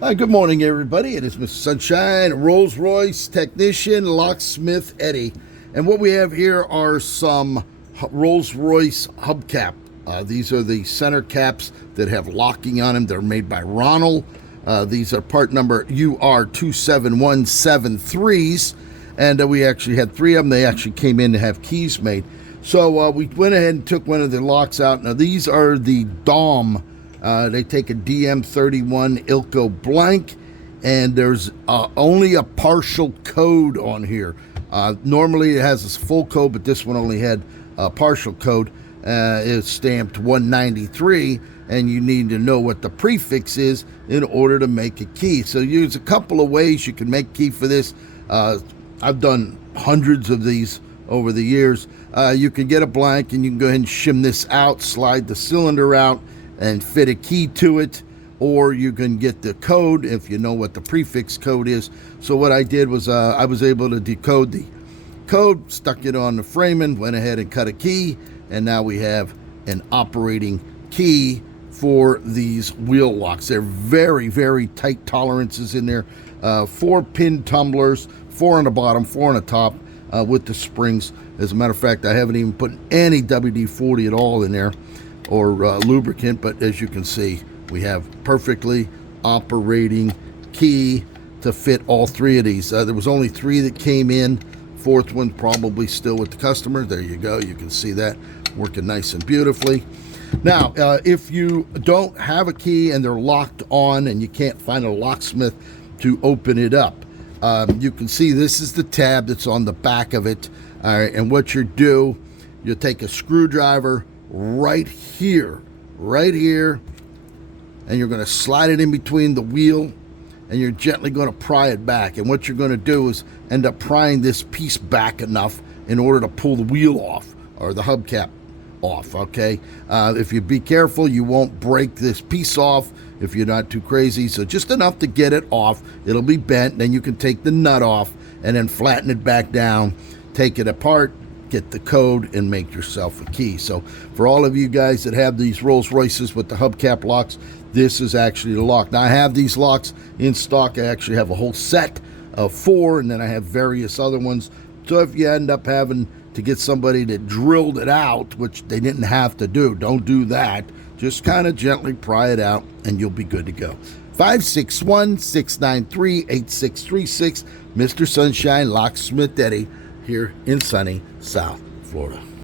Hi, good morning, everybody. It is Mr. Sunshine, Rolls-Royce technician, Locksmith Eddy. And what we have here are some Rolls-Royce hubcap. These are the center caps that have locking on them. They're made by Ronal. These are part number UR27173s. And we actually had three of them. They actually came in to have keys made. So we went ahead and took one of the locks out. Now, these are the DOM. They take a DM31 Ilko blank, and there's only a partial code on here. Normally it has a full code, but this one only had a partial code. It's stamped 193, and you need to know what the prefix is in order to make a key. So there's a couple of ways you can make a key for this. I've done hundreds of these over the years. You can get a blank, and you can go ahead and shim this out, slide the cylinder out, and fit a key to it, or you can get the code if you know what the prefix code is. So what I did was I was able to decode the code, stuck it on the framing, went ahead and cut a key, and now we have an operating key for these wheel locks. They're very, very tight tolerances in there. 4-pin tumblers, 4 on the bottom, 4 on the top, with the springs. As a matter of fact, I haven't even put any WD-40 at all in there, or lubricant, but as you can see, we have perfectly operating key to fit all three of these. There was only 3 that came in. 4th one probably still with the customer. There you go. You can see that working nice and beautifully. Now, if you don't have a key and they're locked on and you can't find a locksmith to open it up, you can see this is the tab that's on the back of it. All right, and what you do, you take a screwdriver right here, and you're going to slide it in between the wheel, and you're gently going to pry it back. And what you're going to do is end up prying this piece back enough in order to pull the wheel off, or the hubcap off, okay? If you be careful, you won't break this piece off if you're not too crazy. So just enough to get it off. It'll be bent, then you can take the nut off and then flatten it back down, take it apart, get the code, and make yourself a key. So for all of you guys that have these Rolls Royces with the hubcap locks, this is actually the lock. Now I have these locks in stock. I actually have a whole set of 4, and then I have various other ones. So if you end up having to get somebody that drilled it out, which they didn't have to do, don't do that. Just kind of gently pry it out and you'll be good to go. 561-693-8636. Mr. Sunshine, Locksmith Eddy, here in sunny South Florida.